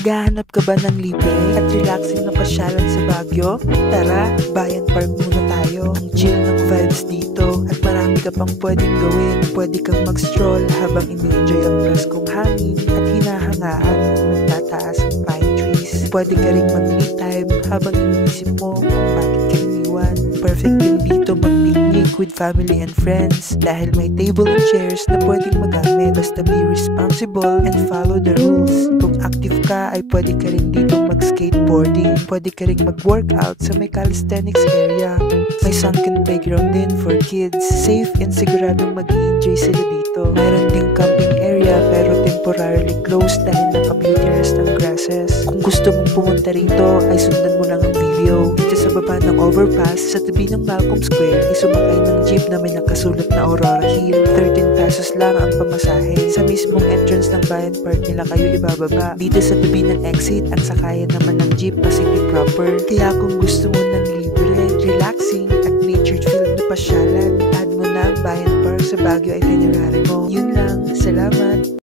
Naghahanap ka ba ng libre at relaxing na pasyalan sa Baguio? Tara, Bayan Park muna tayo. Ang chill ng vibes dito at marami ka pang pwedeng gawin. Pwede kang mag-stroll habang ini-enjoy ang preskong hangin at hinahangaan ng nagtataas ang pine trees. Pwede ka ring mag-me time habang iniisip mo kung bakit ka iniwan. Perfect din dito mag-picnic with family and friends dahil may table and chairs na pwedeng magamit. Basta be responsible and follow the rules. Kung active ka ay pwede ka rin dito mag-skateboarding. Pwede ka rin mag-workout sa may calisthenics area. May sunken playground din for kids. Safe and siguradong mag-i-enjoy sila dito. Mayroon ding camping area pero temporarily closed dahil naka-beauty rest ang grasses. Kung gusto mong pumunta rito ay sundan mo lang ang video. Dito sa baba ng overpass sa tabi ng Malcolm Square ay sumakay ng jeep na may nakasulat na Aurora Hill. 13 pesos lang ang pamasahe. Sa mismong entrance ng Bayan Park nila kayo ibababa. Dito sa tabi ng exit ang sakayan naman ng jeep na city proper. Kaya kung gusto mo ng libre, relaxing at nature-filled na pasyalan, add mo na ang Bayan Park sa Baguio itinerary mo. Yun lang, salamat!